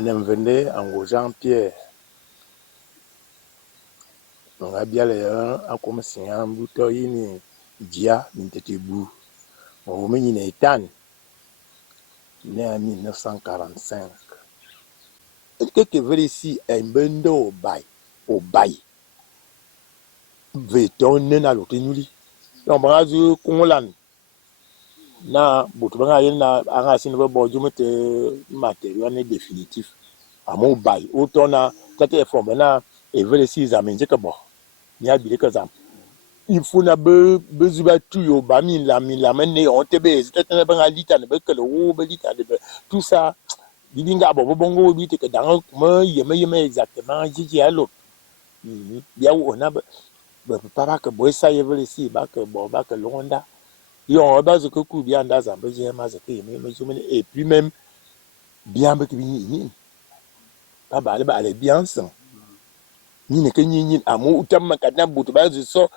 Menem vende en Jean-Pierre. Donc à bien les a commencé à bouton ini dia mintetebu. On remet une étane né en 1945. Et que veut ici un bendo au bail. Veton nena lotenuli. Donc brazu kongolan na butubanga yena anga sinwe bojumete matériel définitif. Amo bail autant na tete forme na et veut ici examiner que bon. Ni habile que ça. Il faut na bezuba tuyo ba min la mene on tebe c'était na banga lita ne be que le wo be lita de tout ça bilinga bo bongo bi te que dans comment yeme exactement jiji alo ya on a pas que boy ça y veut ici ba que bon ba que londa yo on base que ku bien dans un be je ma que et puis même bien be ni pas ba le bien sans ni ne que ni amu utam kadna butu ba so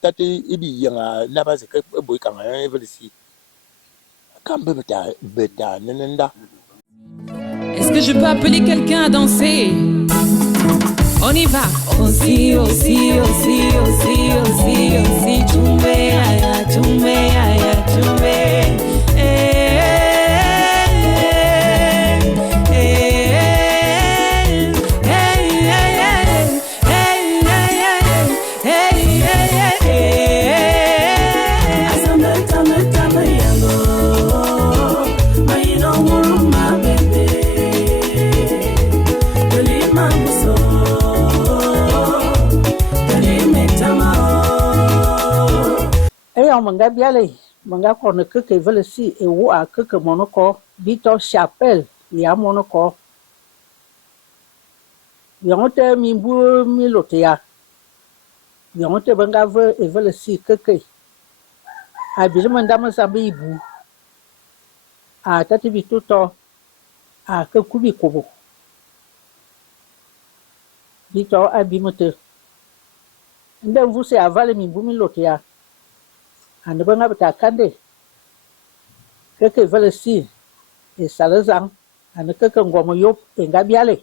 tati ibi yanga na ba se ke boy kan ya veut ici quand beta nenenda. Est-ce que je peux appeler quelqu'un à danser? On y va. Aussi, aussi, aussi, aussi, aussi, aussi. Tumbe, aya, tumbe, aya, tumbe. Manga biale manga kono que veut si et ou a que monoko bito chapelle ya monoko yonte mimbu milotea yonte banga veut si que a bizuma ndama sabi ibu a tati bituto a que kubi kobo bito abimote ndem vous c'est avale mimbu milotea ande banga bata kande que veut si et salazang ande que ngomo yop enga biale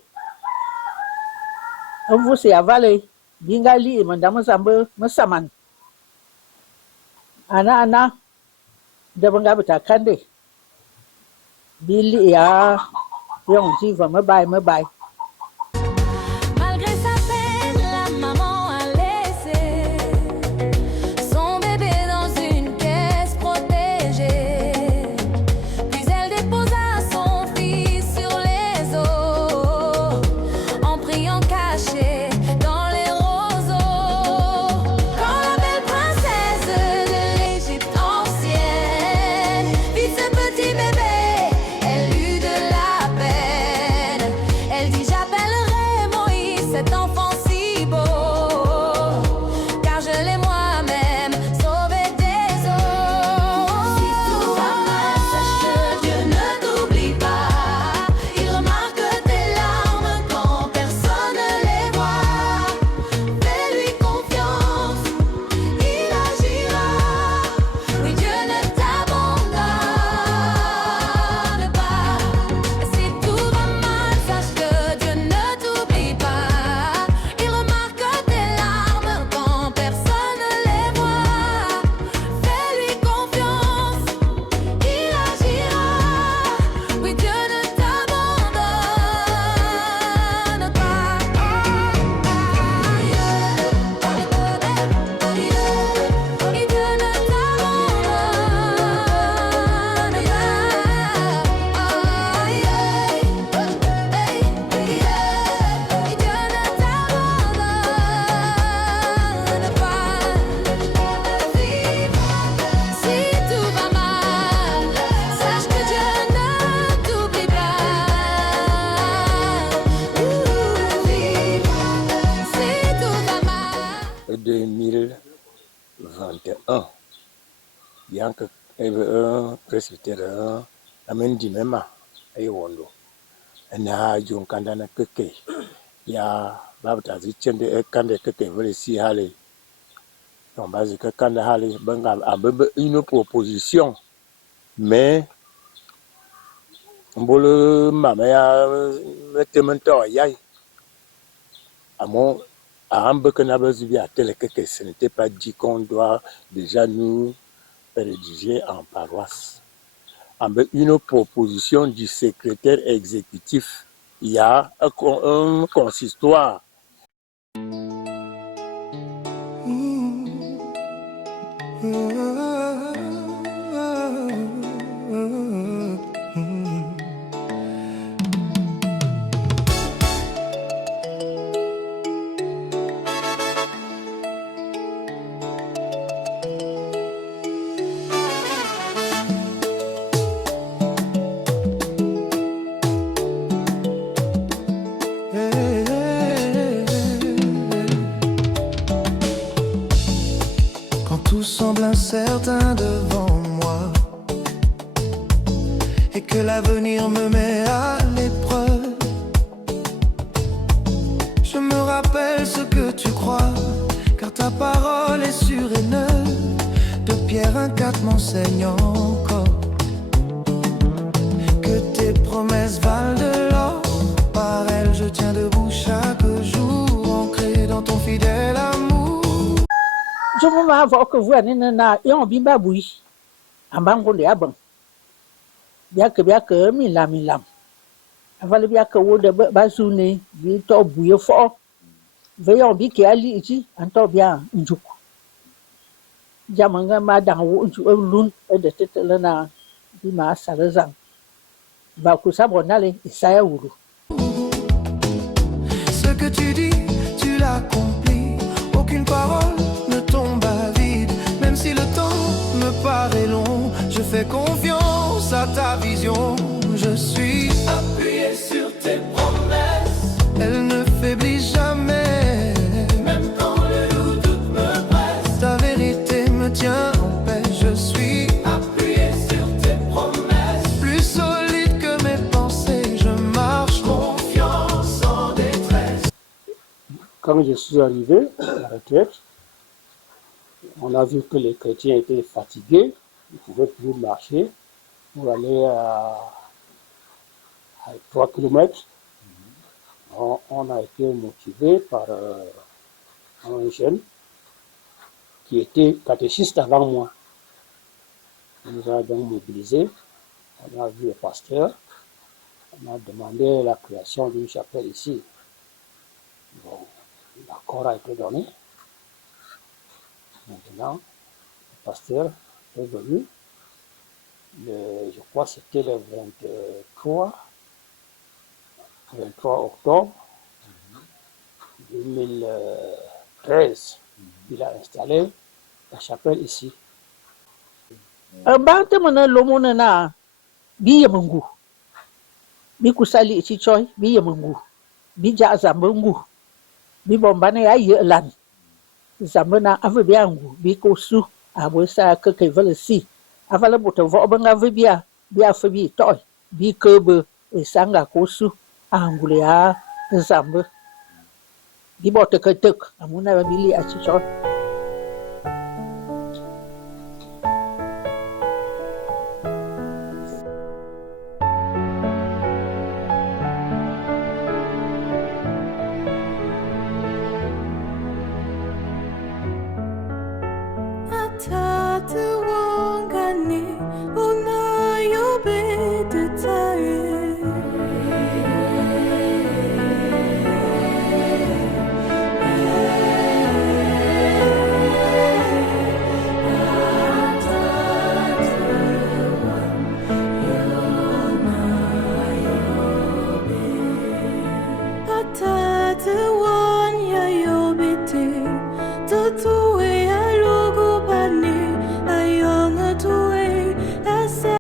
vous c'est avale bingali mandama sambe masaman ana de banga bata kande bili ya yon jiva me bye Bien que presbytère amen dimema ay wondo na jon kanda na keke ya babta zichende kande keke vele si hale donc base que kanda hale banga une proposition mais mbolo mama ya metemento yai amon ambe que n'avait vu à tel que ce n'était pas dit qu'on doit déjà nous rédiger en paroisse. Une proposition du secrétaire exécutif, il y a un consistoire. Tout semble incertain devant moi et que l'avenir me met à l'épreuve. Je me rappelle ce que tu crois, car ta parole est sûre et neuve. De Pierre 1,4 m'enseigne encore que tes promesses valent de l'or. Par elles je tiens debout chaque jour, ancré dans ton fidèle amour. Je me rappelle que vous avez un bimba boui. Un bango de abang. Bien que milam. Avant bien que vous de bazoune, vous to bouillé fort. Veillons bien qu'il y a l'ici, en to bien, un jour. Jamanga madame ou l'un et de tête lana, bima salazan. Va que ça bonale et ça y oulu. Ce que tu dis, tu l'accomplis. Aucune parole ne tombe à vide. Même si le temps me paraît long, je fais confiance à ta vision. Je suis appuyé sur tes promesses. Elles ne faiblissent jamais. Même quand le doute me presse, ta vérité me tient en paix. Je suis appuyé sur tes promesses. Plus solide que mes pensées, je marche confiance en détresse. Quand je suis arrivé à la retraite, on a vu que les chrétiens étaient fatigués, ils ne pouvaient plus marcher pour aller à 3 km. On a été motivé par un jeune qui était catéchiste avant moi. Il nous a donc mobilisés, on a vu le pasteur, on a demandé la création d'une chapelle ici. Bon, l'accord a été donné. Maintenant, le pasteur est venu, je crois que c'était le 23 octobre 2013. Il a installé la chapelle ici. Un bante mana lomona na biye mungu. Bi kusali ichi choy biye mungu. Bi jaza mungu. Bi bombane ya yelan. Zamana ave biangu bi kosu abo sa ke vele si avala boto vo banga ve bia fe toy bi kebe e sanga kosu angule a zambe bi boto ke tek amuna bili a chicho. To